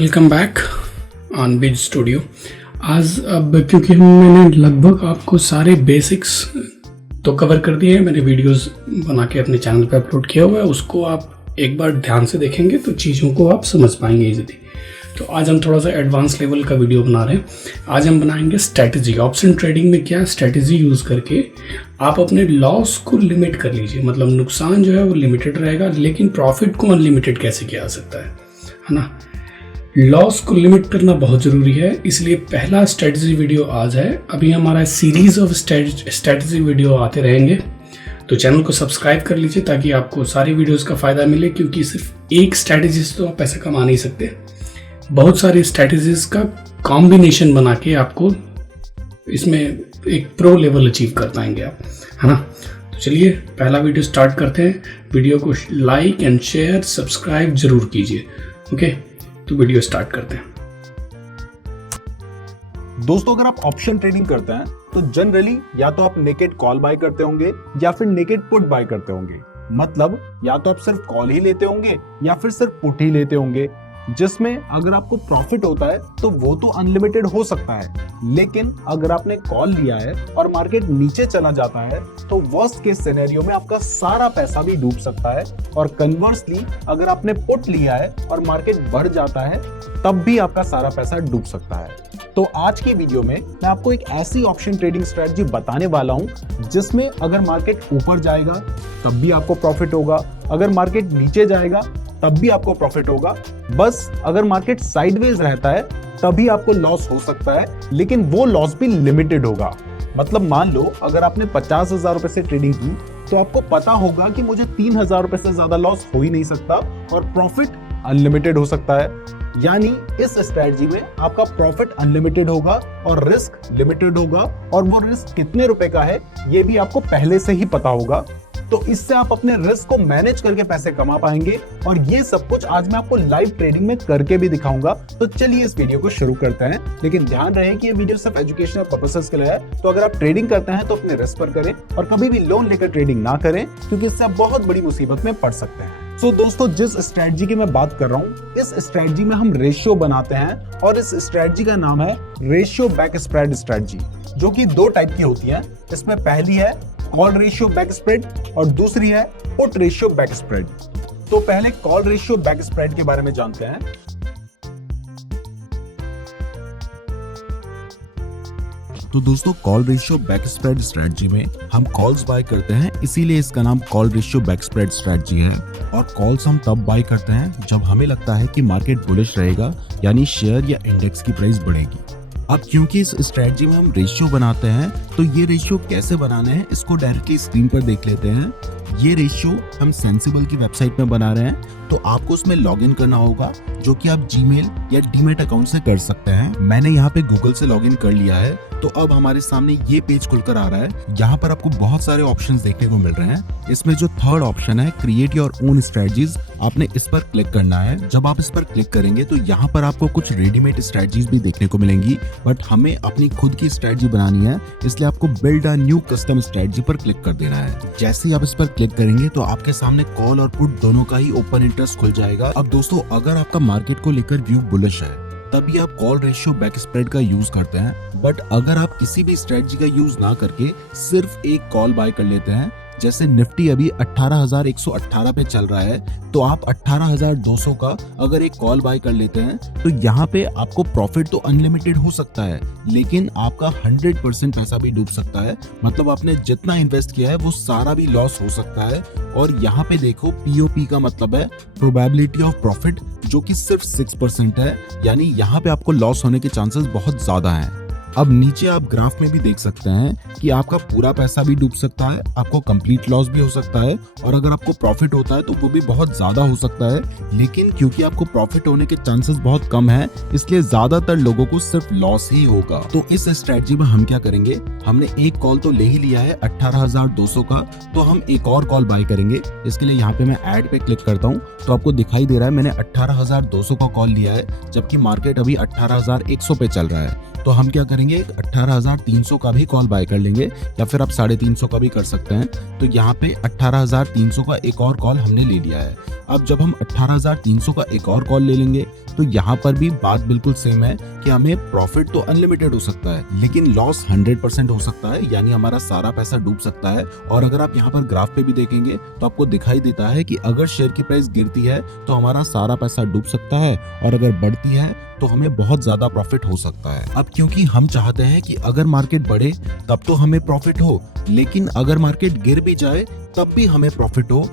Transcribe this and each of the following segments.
Welcome back on बिज studio. आज अब क्योंकि मैंने लगभग आपको सारे बेसिक्स तो कवर कर दिए हैं, मैंने वीडियोस बना के अपने चैनल पे अपलोड किया हुआ है, उसको आप एक बार ध्यान से देखेंगे तो चीज़ों को आप समझ पाएंगे इजीली। तो आज हम थोड़ा सा एडवांस लेवल का वीडियो बना रहे हैं। आज हम बनाएंगे स्ट्रैटेजी। ऑप्शन ट्रेडिंग में क्या स्ट्रैटेजी यूज़ करके आप अपने लॉस को लिमिट कर लीजिए, मतलब नुकसान जो है वो लिमिटेड रहेगा, लेकिन प्रॉफिट को अनलिमिटेड कैसे किया जा सकता है ना। लॉस को लिमिट करना बहुत ज़रूरी है, इसलिए पहला स्ट्रैटेजी वीडियो आज है। अभी हमारा सीरीज ऑफ स्ट्रैटेजी वीडियो आते रहेंगे, तो चैनल को सब्सक्राइब कर लीजिए ताकि आपको सारी वीडियोस का फ़ायदा मिले, क्योंकि सिर्फ एक स्ट्रैटेजी से तो आप पैसे कमा नहीं सकते। बहुत सारी स्ट्रैटेजीज का कॉम्बिनेशन बना के आपको इसमें एक प्रो लेवल अचीव कर पाएंगे आप, है ना। तो चलिए पहला वीडियो स्टार्ट करते हैं। वीडियो को लाइक एंड शेयर सब्सक्राइब जरूर कीजिए। ओके, तो वीडियो स्टार्ट करते हैं। दोस्तों, अगर आप ऑप्शन ट्रेडिंग करते हैं तो जनरली या तो आप नेकेड कॉल बाय करते होंगे या फिर नेकेड पुट बाय करते होंगे। मतलब या तो आप सिर्फ कॉल ही लेते होंगे या फिर सिर्फ पुट ही लेते होंगे, जिसमें अगर आपको प्रॉफिट होता है तो वो तो अनलिमिटेड हो सकता है, लेकिन अगर आपने कॉल लिया है और मार्केट नीचे चला जाता है तो वर्स्ट केस सिनेरियो में आपका सारा पैसा भी डूब सकता है। और कन्वर्सली अगर आपने पुट लिया है और मार्केट बढ़ जाता है तब भी आपका सारा पैसा डूब सकता है। तो आज की वीडियो में मैं आपको एक ऐसी ऑप्शन ट्रेडिंग स्ट्रेटजी बताने वाला हूं जिसमें अगर मार्केट ऊपर जाएगा तब भी आपको प्रॉफिट होगा, अगर मार्केट नीचे जाएगा तब भी आपको प्रॉफिट होगा। बस अगर मार्केट साइडवेज रहता है तभी आपको लॉस हो सकता है, लेकिन वो लॉस भी लिमिटेड होगा। मतलब मान लो अगर आपने 50,000 रुपए से ट्रेडिंग की तो आपको पता होगा कि मुझे 3,000 रुपए से ज्यादा लॉस हो ही नहीं सकता और प्रॉफिट अनलिमिटेड हो सकता है। यानी इस स्ट्रेटजी में आपका प्रॉफिट अनलिमिटेड होगा और रिस्क लिमिटेड होगा, और वो रिस्क कितने रुपए का है ये भी आपको पहले से ही पता होगा। तो इससे आप अपने रिस्क को मैनेज करके पैसे कमा पाएंगे, और ये सब कुछ आज मैं आपको लाइव ट्रेडिंग में करके भी दिखाऊंगा। तो चलिए इस वीडियो को शुरू करते हैं, लेकिन ध्यान रहे कि ये वीडियो सिर्फ एजुकेशनल पर्पसेस के लिए है। तो अगर आप ट्रेडिंग करते हैं तो अपने रिस्क पर करें और कभी भी लोन लेकर ट्रेडिंग ना करें, क्योंकि इससे आप बहुत बड़ी मुसीबत में पड़ सकते हैं। तो दोस्तों, जिस स्ट्रेटजी की मैं बात कर रहा हूँ, इस स्ट्रेटजी में हम रेशियो बनाते हैं और इस स्ट्रेटजी का नाम है रेशियो बैक स्प्रेड स्ट्रेटजी, जो कि दो टाइप की होती है। इसमें पहली है कॉल रेशियो बैक स्प्रेड और दूसरी है पुट रेशियो बैक स्प्रेड। तो पहले कॉल रेशियो बैक स्प्रेड के बारे में जानते हैं। तो दोस्तों, call ratio back spread strategy में हम कॉल्स बाय करते हैं, इसीलिए इसका नाम call ratio back spread strategy है। और कॉल्स हम तब बाय करते हैं जब हमें लगता है कि मार्केट बुलिश रहेगा, यानी शेयर या इंडेक्स की प्राइस बढ़ेगी। अब क्योंकि इस स्ट्रेटजी में हम रेशियो बनाते हैं, तो ये रेशियो कैसे बनाने हैं इसको डायरेक्टली स्क्रीन पर देख लेते हैं। ये रेशियो हम सेंसिबल की वेबसाइट में बना रहे हैं, तो आपको उसमें लॉगिन करना होगा, जो कि आप जीमेल या डीमैट अकाउंट से कर सकते हैं। मैंने यहाँ पे गूगल से लॉगिन कर लिया है, तो अब हमारे सामने ये पेज खुलकर आ रहा है। यहाँ पर आपको बहुत सारे ऑप्शंस देखने को मिल रहे हैं। इसमें जो थर्ड ऑप्शन है क्रिएट योर ओन स्ट्रेटजीज, आपने इस पर क्लिक करना है। जब आप इस पर क्लिक करेंगे तो यहाँ पर आपको कुछ रेडीमेड स्ट्रेटजीज भी देखने को मिलेंगी, बट हमें अपनी खुद की स्ट्रेटजी बनानी है, इसलिए आपको build a new custom strategy पर क्लिक कर देना है। जैसे ही आप इस पर क्लिक करेंगे तो आपके सामने कॉल और पुट दोनों का ही ओपन इंटरेस्ट खुल जाएगा। अब दोस्तों, अगर आपका मार्केट को लेकर व्यू बुलिश है तभी आप कॉल रेशियो बैक स्प्रेड का यूज करते हैं, बट अगर आप किसी भी स्ट्रेटजी का यूज ना करके सिर्फ एक कॉल बाय कर लेते हैं, जैसे निफ्टी अभी 18,118 पे चल रहा है, तो आप 18,200 का अगर एक कॉल बाय कर लेते हैं तो यहाँ पे आपको प्रॉफिट तो अनलिमिटेड हो सकता है, लेकिन आपका 100% पैसा भी डूब सकता है। मतलब आपने जितना इन्वेस्ट किया है वो सारा भी लॉस हो सकता है। और यहाँ पे देखो, पीओपी का मतलब है प्रोबेबिलिटी ऑफ प्रॉफिट, जो कि सिर्फ 6% है, यानी यहाँ पे आपको लॉस होने के चांसेस बहुत ज्यादा हैं। अब नीचे आप ग्राफ में भी देख सकते हैं कि आपका पूरा पैसा भी डूब सकता है, आपको कंप्लीट लॉस भी हो सकता है, और अगर आपको प्रॉफिट होता है तो वो भी बहुत ज्यादा हो सकता है। लेकिन क्योंकि आपको प्रॉफिट होने के चांसेस बहुत कम है, इसलिए ज्यादातर लोगों को सिर्फ लॉस ही होगा। तो इस स्ट्रेटजी में हम क्या करेंगे, हमने एक कॉल तो ले ही लिया है 18,200 का, तो हम एक और कॉल बाय करेंगे। इसके लिए यहाँ पे मैं ऐड पे क्लिक करता हूँ तो आपको दिखाई दे रहा है मैंने 18,200 का कॉल लिया है, जबकि मार्केट अभी 18,100 पे चल रहा है। तो हम क्या करेंगे, करेंगे, एक 18,300 का भी कॉल बाय कर लेंगे या फिर आप 350 का भी कर सकते हैं। तो यहाँ पे 18,300 का एक और कॉल हमने ले लिया है। अब जब हम 18,300 का एक और कॉल ले लेंगे तो यहाँ पर भी बात बिल्कुल सेम है कि हमें प्रॉफिट तो अनलिमिटेड हो सकता है लेकिन लॉस 100% हो सकता है, यानी हमारा सारा पैसा डूब सकता है। और अगर आप यहाँ पर ग्राफ पे भी देखेंगे तो आपको दिखाई देता है कि अगर शेयर की प्राइस गिरती है तो हमारा सारा पैसा डूब सकता है और अगर बढ़ती है तो हमें बहुत ज्यादा प्रॉफिट हो सकता है। अब क्योंकि हम चाहते हैं कि अगर मार्केट बढ़े तब तो हमें प्रॉफिट हो, लेकिन अगर मार्केट गिर भी जाए तब भी हमें प्रॉफिट हो,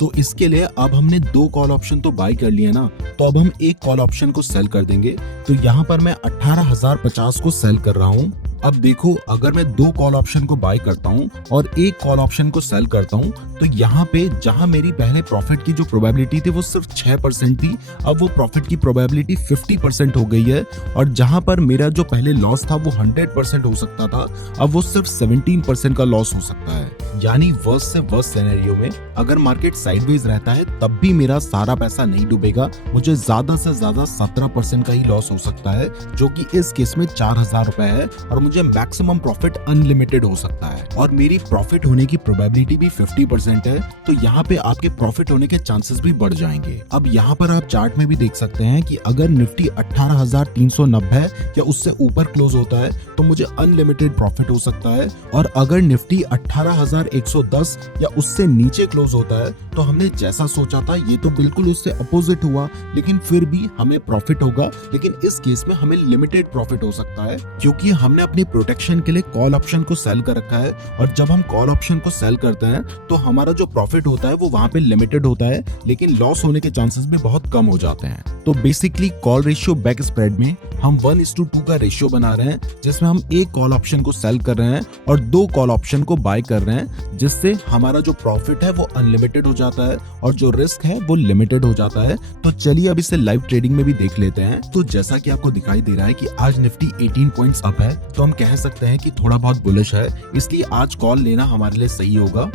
तो इसके लिए अब हमने 2 कॉल ऑप्शन तो बाय कर लिए ना, तो अब हम एक कॉल ऑप्शन को सेल कर देंगे। तो यहाँ पर मैं 18,050 को सेल कर रहा हूँ। अब देखो, अगर मैं 2 कॉल ऑप्शन को बाय करता हूँ और एक कॉल ऑप्शन को सेल करता हूँ तो यहाँ पे जहां मेरी पहले प्रॉफिट की जो प्रोबेबिलिटी थी वो सिर्फ 6% थी, अब वो प्रॉफिट की प्रोबेबिलिटी 50% हो गई है। और जहां पर मेरा जो पहले लॉस था वो 100% हो सकता था, अब वो सिर्फ 17% का लॉस हो सकता है। यानी वर्स्ट से वर्स्ट सिनेरियो में अगर मार्केट साइडवेज रहता है तब भी मेरा सारा पैसा नहीं डूबेगा, मुझे ज्यादा से ज्यादा 17% का ही लॉस हो सकता है, जो कि इस केस में 4,000 रुपए है और मुझे मैक्सिमम प्रॉफिट अनलिमिटेड हो सकता है। और मेरी प्रॉफिट होने की प्रोबेबिलिटी भी 50% है, तो यहाँ पे आपके प्रॉफिट होने के चांसेस भी बढ़ जाएंगे। अब यहाँ पर आप चार्ट में भी देख सकते हैं कि अगर निफ्टी 18,390 या उससे ऊपर क्लोज होता है तो मुझे अनलिमिटेड प्रॉफिट हो सकता है, और अगर निफ्टी 18,110 या उससे नीचे क्लोज होता है तो हमने जैसा सोचा था ये तो बिल्कुल उससे अपोजिट हुआ, लेकिन फिर भी हमें प्रॉफिट होगा, लेकिन इस केस में हमें लिमिटेड प्रॉफिट हो सकता है क्योंकि हमने अपनी प्रोटेक्शन के लिए कॉल ऑप्शन को सेल कर रखा है। और जब हम कॉल ऑप्शन को सेल करते हैं तो हमारा जो प्रॉफिट होता है वो वहां पे लिमिटेड होता है, लेकिन लॉस होने के चांसेस भी बहुत कम हो जाते हैं। तो basically call ratio back spread में हम 1:2 का रेशियो बना रहे हैं, जिसमें हम एक कॉल ऑप्शन को सेल कर रहे हैं और 2 कॉल ऑप्शन को बाय कर रहे हैं, जिससे हमारा जो प्रॉफिट है वो अनलिमिटेड हो जाता है और जो रिस्क है वो लिमिटेड हो जाता है। तो चलिए अब इसे लाइव ट्रेडिंग में भी देख लेते हैं। तो जैसा कि आपको दिखाई दे रहा है कि आज निफ्टी 18 पॉइंट्स अप है, तो हम कह सकते हैं कि थोड़ा बहुत बुलिश है, इसलिए आज कॉल लेना हमारे लिए सही होगा।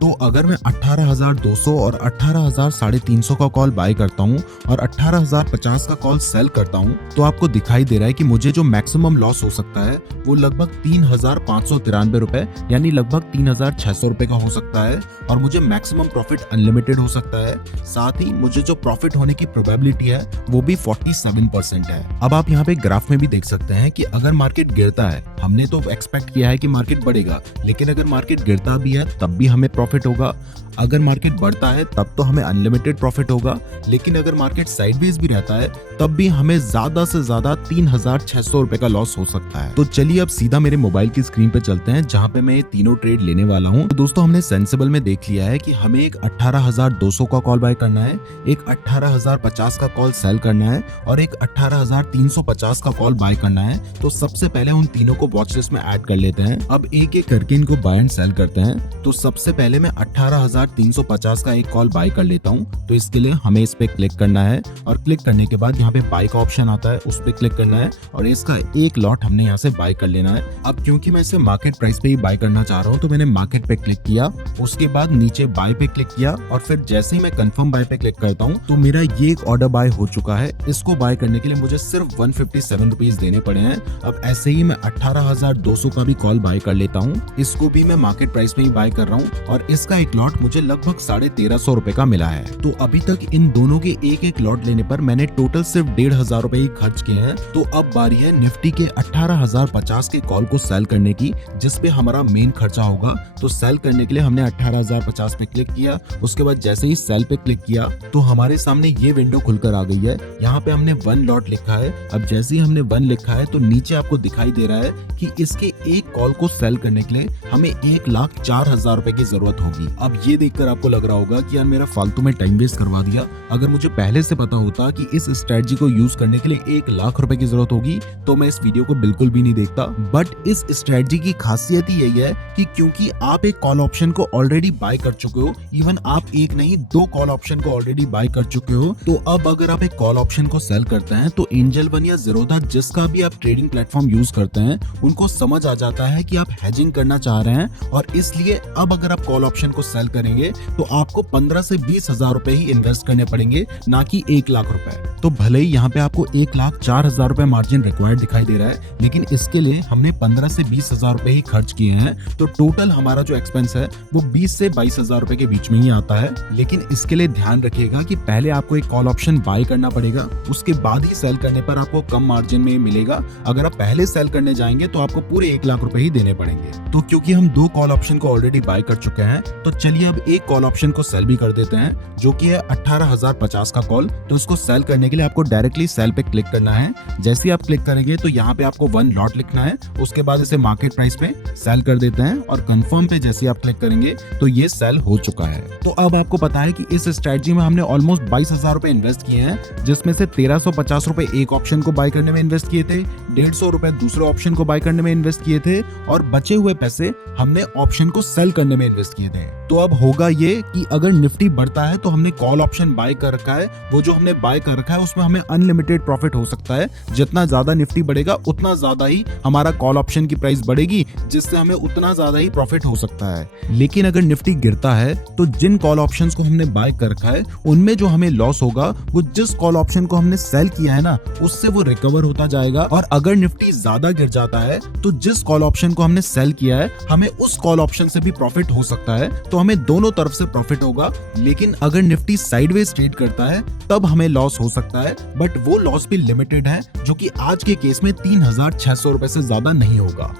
तो अगर मैं 18,200 और 18,350 का कॉल बाय करता हूं और 18,050 का कॉल सेल करता हूं तो आपको दिखाई दे रहा है कि मुझे जो मैक्सिमम लॉस हो सकता है वो लगभग 3,593 रुपए यानी लगभग 3,600 रुपए का हो सकता है, और मुझे मैक्सिमम प्रॉफिट अनलिमिटेड हो सकता है। साथ ही मुझे जो प्रॉफिट होने की प्रोबेबिलिटी है वो भी 47% है। अब आप यहाँ पे ग्राफ में भी देख सकते हैं कि अगर मार्केट गिरता है, हमने तो एक्सपेक्ट किया है कि मार्केट बढ़ेगा, लेकिन अगर मार्केट गिरता भी है तब भी हमें प्रॉफिट होगा। अगर मार्केट बढ़ता है तब तो हमें अनलिमिटेड प्रॉफिट होगा, लेकिन अगर मार्केट साइडवेज भी रहता है तब भी हमें ज्यादा से ज्यादा 3,600 रुपए का लॉस हो सकता है। तो चलिए अब सीधा मेरे मोबाइल की स्क्रीन पे चलते हैं जहां पे मैं ये तीनों ट्रेड लेने वाला हूं। तो दोस्तों हमने सेंसिबल में देख लिया है कि हमें एक 18,200 का कॉल बाय करना है, एक 18,050 का कॉल सेल करना है और एक 18,350 का कॉल बाय करना है। तो सबसे पहले उन तीनों को वॉच लिस्ट में ऐड कर लेते हैं। अब एक एक करके इनको बाय एंड सेल करते हैं। तो सबसे पहले मैं 18,350 का एक कॉल बाय कर लेता हूं। तो इसके लिए हमें इस पे क्लिक करना है और क्लिक करने के बाद यहाँ पे बाय का ऑप्शन आता है, उस पे क्लिक करना है और इसका एक लॉट हमने यहाँ से बाय कर लेना है। अब क्योंकि मैं इसे मार्केट प्राइस पे ही बाय करना चाह रहा हूँ तो मैंने मार्केट पे क्लिक किया, उसके बाद नीचे बाय पे क्लिक किया और फिर जैसे ही मैं कंफर्म बाय पे क्लिक करता हूँ तो मेरा ये एक ऑर्डर बाय हो चुका है। इसको बाय करने के लिए मुझे सिर्फ 157 रुपीज देने पड़े हैं। अब ऐसे ही मैं 18,200 का भी कॉल बाय कर लेता हूँ, इसको भी मैं मार्केट प्राइस पे ही बाय कर रहा हूँ और इसका एक लॉट मुझे लगभग 1,350 रुपए का मिला है। तो अभी तक इन दोनों के एक एक लॉट लेने पर मैंने टोटल सिर्फ 1,500 रुपए ही खर्च किए हैं। तो अब बारी है निफ्टी के 18,050 के कॉल को सेल करने की, जिसपे हमारा मेन खर्चा होगा। तो सेल करने के लिए हमने 18,050 पे क्लिक किया, उसके बाद जैसे ही सेल पे क्लिक किया तो हमारे सामने ये विंडो खुलकर आ गई है। यहाँ पे हमने 1 लॉट लिखा है। अब जैसे ही हमने 1 लिखा है तो नीचे आपको दिखाई दे रहा है कि इसके एक कॉल को सेल करने के लिए हमें 1,04,000 रुपए की जरूरत होगी। अब ये देखकर आपको लग रहा होगा कि यार मेरा फालतू में टाइम वेस्ट करवा दिया। अगर मुझे पहले से पता होता कि इस स्ट्रेटजी को यूज करने के लिए 1,00,000 रुपए की जरूरत होगी तो मैं इस वीडियो को बिल्कुल भी नहीं देखता। बट इस स्ट्रेटजी की खासियत ही यही है कि क्योंकि आप एक कॉल ऑप्शन को ऑलरेडी बाय कर चुके हो, इवन आप एक नहीं 2 कॉल ऑप्शन को ऑलरेडी बाय कर चुके हो, तो अब अगर आप एक कॉल ऑप्शन को सेल करते हैं तो एंजल वन या ज़ीरोधा जिसका भी आप ट्रेडिंग प्लेटफॉर्म यूज करते हैं उनको समझ आ जाता है कि आप हेजिंग करना चाह रहे हैं, और इसलिए अब अगर आप कॉल ऑप्शन को सेल करेंगे करेंगे तो आपको 15 से 20 हजार रुपए ही इन्वेस्ट करने पड़ेंगे, ना कि 1 लाख रुपए। तो भले ही यहाँ पे आपको 1,04,000 रुपए मार्जिन रिक्वायर्ड दिखाई दे रहा है, लेकिन इसके लिए हमने 15 से 20 हजार रुपए ही खर्च किए हैं। तो टोटल हमारा जो एक्सपेंस है वो 20 से 22 हजार रुपए के बीच में ही आता है। लेकिन इसके लिए ध्यान रखिएगा कि पहले आपको एक कॉल ऑप्शन बाय करना पड़ेगा, उसके बाद ही सेल करने पर आपको कम मार्जिन में मिलेगा। अगर आप पहले सेल करने जाएंगे तो आपको पूरे 1 लाख रुपए ही देने पड़ेंगे। तो क्योंकि हम 2 कॉल ऑप्शन को ऑलरेडी बाय कर चुके हैं, तो चलिए अब एक कॉल ऑप्शन को सेल भी कर देते हैं, जो कि है 18,050 का कॉल। तो इसको सेल करने के लिए आपको डायरेक्टली सेल पे क्लिक करना है। जैसे ही आप क्लिक करेंगे तो यहाँ पे आपको 1 लॉट लिखना है, उसके बाद इसे मार्केट प्राइस पे सेल कर देते हैं और कंफर्म पे जैसे ही आप क्लिक करेंगे तो ये सेल हो चुका है। तो अब आपको पता है कि इस स्ट्रेटजी में हमने ऑलमोस्ट 22,000 रुपए इन्वेस्ट किए हैं, जिसमें से 1,350 रुपए एक ऑप्शन को बाय करने में इन्वेस्ट किए थे, 150 रुपए दूसरे ऑप्शन को बाय करने में इन्वेस्ट किए थे और बचे हुए पैसे हमने ऑप्शन को सेल करने में इन्वेस्ट किए थे। तो अब होगा ये कि अगर निफ्टी बढ़ता है तो हमने कॉल ऑप्शन बाय कर रखा है, वो जो हमने बाय कर रखा है उसमें हमें अनलिमिटेड प्रॉफिट हो सकता है। जितना ज्यादा निफ्टी बढ़ेगा उतना ज्यादा ही हमारा कॉल ऑप्शन की प्राइस बढ़ेगी, जिससे हमें उतना ज्यादा ही प्रॉफिट हो सकता है। लेकिन अगर निफ्टी गिरता है तो जिन कॉल ऑप्शंस को हमने बाय कर रखा है उनमें जो हमें लॉस होगा वो जिस कॉल ऑप्शन को हमने सेल किया है ना उससे वो रिकवर होता जाएगा। और अगर निफ्टी ज्यादा गिर जाता है तो जिस कॉल ऑप्शन को हमने सेल किया है हमें उस कॉल ऑप्शन से भी प्रॉफिट हो सकता है। तो हमें दोनों तरफ से प्रॉफिट होगा। लेकिन अगर निफ्टी साइडवेज ट्रेड करता है तब हमें लॉस हो सकता है, बट वो लॉस भी लिमिटेड है, जो कि आज के केस में 3,600 रुपए से ज्यादा नहीं होगा।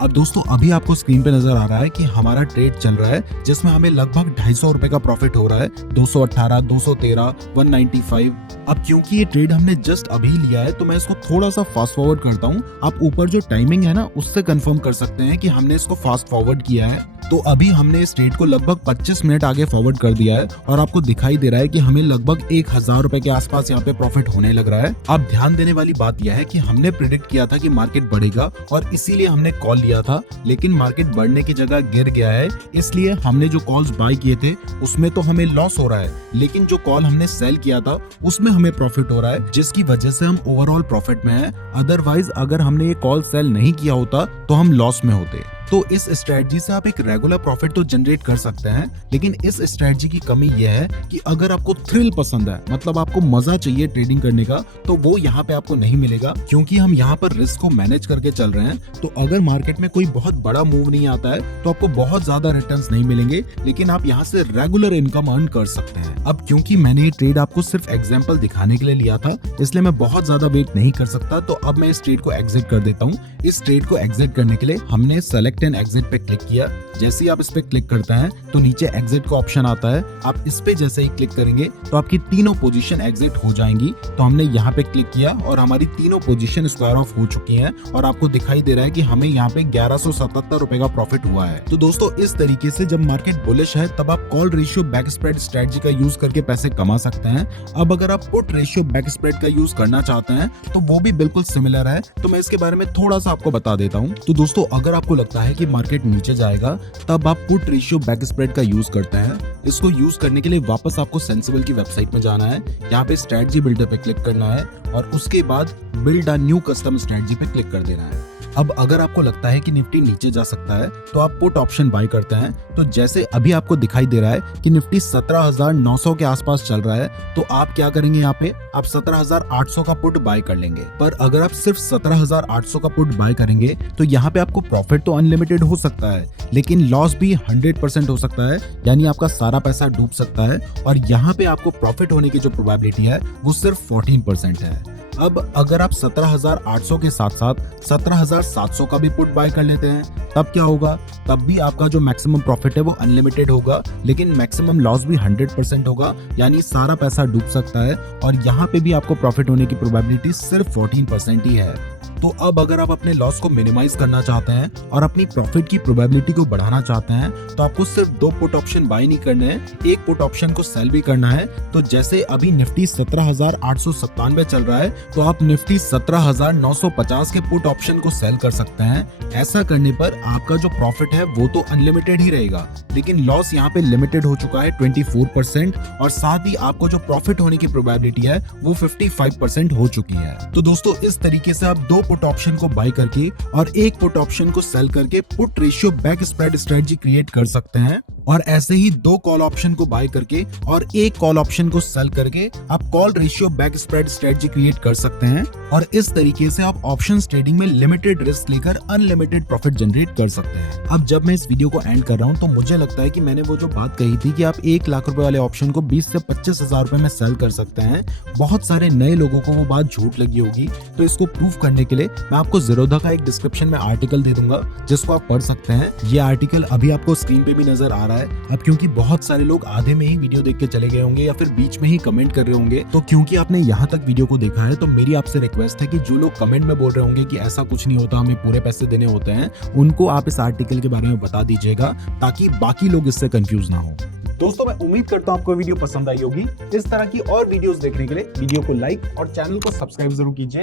अब दोस्तों अभी आपको स्क्रीन पे नजर आ रहा है कि हमारा ट्रेड चल रहा है, जिसमें हमें लगभग 250 रुपए का प्रॉफिट हो रहा है, 218, 213, 195। अब क्योंकि ये ट्रेड हमने जस्ट अभी लिया है तो मैं इसको थोड़ा सा फास्ट फॉरवर्ड करता हूँ। आप ऊपर जो टाइमिंग है ना उससे कंफर्म कर सकते हैं कि हमने इसको फास्ट फॉरवर्ड किया है। तो अभी हमने इस ट्रेड को लगभग 25 मिनट आगे फॉरवर्ड कर दिया है और आपको दिखाई दे रहा है कि हमें लगभग 1,000 रुपए के आसपास यहाँ पे प्रॉफिट होने लग रहा है। अब ध्यान देने वाली बात यह है कि हमने प्रिडिक्ट किया था कि मार्केट बढ़ेगा और इसीलिए हमने कॉल लिया था, लेकिन मार्केट बढ़ने की जगह गिर गया है। इसलिए हमने जो कॉल्स बाय किए थे उसमें तो हमें लॉस हो रहा है, लेकिन जो कॉल हमने सेल किया था उसमें हमें प्रॉफिट हो रहा है, जिसकी वजह से हम ओवरऑल प्रॉफिट में है। अदरवाइज अगर हमने ये कॉल सेल नहीं किया होता तो हम लॉस में होते। तो इस स्ट्रेटजी से आप एक रेगुलर प्रॉफिट तो जनरेट कर सकते हैं, लेकिन इस स्ट्रेटजी की कमी यह है कि अगर आपको थ्रिल पसंद है, मतलब आपको मजा चाहिए ट्रेडिंग करने का, तो वो यहाँ पे आपको नहीं मिलेगा, क्योंकि हम यहाँ पर रिस्क को मैनेज करके चल रहे हैं। तो अगर मार्केट में कोई बहुत बड़ा मूव नहीं आता है तो आपको बहुत ज्यादा रिटर्न्स नहीं मिलेंगे, लेकिन आप यहाँ से रेगुलर इनकम अर्न कर सकते हैं। अब क्योंकि मैंने ये ट्रेड आपको सिर्फ एग्जाम्पल दिखाने के लिए लिया था, इसलिए मैं बहुत ज्यादा वेट नहीं कर सकता। तो अब मैं इस ट्रेड को एग्जिट कर देता हूँ। इस ट्रेड को एग्जिट करने के लिए हमने सेलेक्ट एंड एग्जिट पे क्लिक किया। जैसे ही आप इस पे क्लिक करते हैं तो नीचे एग्जिट का ऑप्शन आता है। आप इस पे जैसे ही क्लिक करेंगे तो आपकी तीनों पोजीशन एग्जिट हो जाएंगी। तो हमने यहाँ पे क्लिक किया और हमारी तीनों पोजीशन स्क्वायर ऑफ हो चुकी हैं और आपको दिखाई दे रहा है कि हमें यहाँ पे 1177 रुपए का प्रॉफिट हुआ है। तो दोस्तों इस तरीके से जब मार्केट बुलिश है तब आप call ratio back spread strategy का यूज करके पैसे कमा सकते हैं। अब अगर आप पुट रेशियो बैक स्प्रेड का यूज करना चाहते हैं तो वो भी बिल्कुल सिमिलर है। तो मैं इसके बारे में थोड़ा सा आपको बता देता हूँ। तो दोस्तों अगर आपको लगता है कि मार्केट नीचे जाएगा तब आप पुट रेशियो बैक स्प्रेड का यूज करते हैं। इसको यूज करने के लिए वापस आपको सेंसिबल की वेबसाइट में जाना है। यहाँ पे स्ट्रेटजी बिल्डर पे क्लिक करना है और उसके बाद build a new custom strategy पे क्लिक कर देना है। अब अगर आपको लगता है कि निफ्टी नीचे जा सकता है तो आप पुट ऑप्शन बाय करते हैं। तो जैसे अभी आपको दिखाई दे रहा है कि निफ्टी 17,900 के आसपास चल रहा है, तो आप क्या करेंगे, यहाँ पे आप 17,800 का पुट बाय कर लेंगे। पर अगर आप सिर्फ 17,800 का पुट बाय करेंगे तो यहाँ पे आपको प्रॉफिट तो अनलिमिटेड हो सकता है, लेकिन लॉस भी 100% हो सकता है, यानी आपका सारा पैसा डूब सकता है। और यहाँ पे आपको प्रॉफिट होने की जो प्रोबेबिलिटी है वो सिर्फ 14% है। अब अगर आप 17,800 के साथ साथ 17,700 का भी पुट बाय कर लेते हैं तब क्या होगा, तब भी आपका जो मैक्सिमम प्रॉफिट है वो अनलिमिटेड होगा, लेकिन मैक्सिमम लॉस भी 100% होगा, यानी सारा पैसा डूब सकता है। और यहाँ पे भी आपको प्रॉफिट होने की प्रोबेबिलिटी सिर्फ 14% ही है। तो अब अगर आप अपने लॉस को मिनिमाइज करना चाहते हैं और अपनी प्रॉफिट की प्रोबेबिलिटी को बढ़ाना चाहते हैं तो आपको सिर्फ 2 पुट ऑप्शन बाय नहीं करने हैं, एक पुट ऑप्शन को सेल भी करना है। तो जैसे अभी निफ्टी 17,897 चल रहा है तो आप निफ्टी 17,950 के पुट ऑप्शन को सेल कर सकते हैं। ऐसा करने पर आपका जो प्रॉफिट है वो तो अनलिमिटेड ही रहेगा, लेकिन लॉस यहाँ पे लिमिटेड हो चुका है 24% और साथ ही आपको जो प्रॉफिट होने की प्रोबेबिलिटी है वो 55% हो चुकी है। तो दोस्तों इस तरीके से आप 2 पुट ऑप्शन को बाय करके और एक पुट ऑप्शन को सेल करके put ratio back spread strategy create कर सकते हैं। और ऐसे ही 2 कॉल ऑप्शन को बाय करके और 1 कॉल ऑप्शन को सेल करके आप call ratio back spread strategy create कर सकते हैं और इस तरीके से आप ऑप्शंस ट्रेडिंग में लिमिटेड रिस्क लेकर अनलिमिटेड प्रॉफिट जनरेट कर सकते हैं। अब जब मैं इस वीडियो को एंड कर रहा हूं तो मुझे लगता है कि मैंने वो जो बात कही थी कि आप 1 लाख रुपए वाले ऑप्शन को 20 से 25 हजार रुपए में सेल कर सकते हैं, बहुत सारे नए लोगों को वो बात झूठ लगी होगी। तो इसको प्रूव करने के लिए मैं आपको ज़ीरोधा का एक डिस्क्रिप्शन में आर्टिकल दे दूंगा जिसको आप पढ़ सकते हैं। ये आर्टिकल अभी आपको स्क्रीन पे भी नजर आ रहा है। अब क्योंकि बहुत सारे लोग आधे में ही वीडियो देख के चले गए होंगे या फिर बीच में ही कमेंट कर रहे होंगे, तो क्योंकि आपने यहाँ तक वीडियो को देखा है तो मेरी आपसे रिक्वेस्ट है कि जो लोग कमेंट में बोल रहे होंगे कि ऐसा कुछ नहीं होता, हमें पूरे पैसे देने होते हैं, उनको आप इस आर्टिकल के बारे में बता दीजिएगा ताकि बाकी लोग इससे कंफ्यूज ना हो। दोस्तों मैं उम्मीद करता हूं आपको वीडियो पसंद आई होगी। इस तरह की और वीडियोस देखने के लिए वीडियो को लाइक और चैनल को सब्सक्राइब जरूर कीजिए।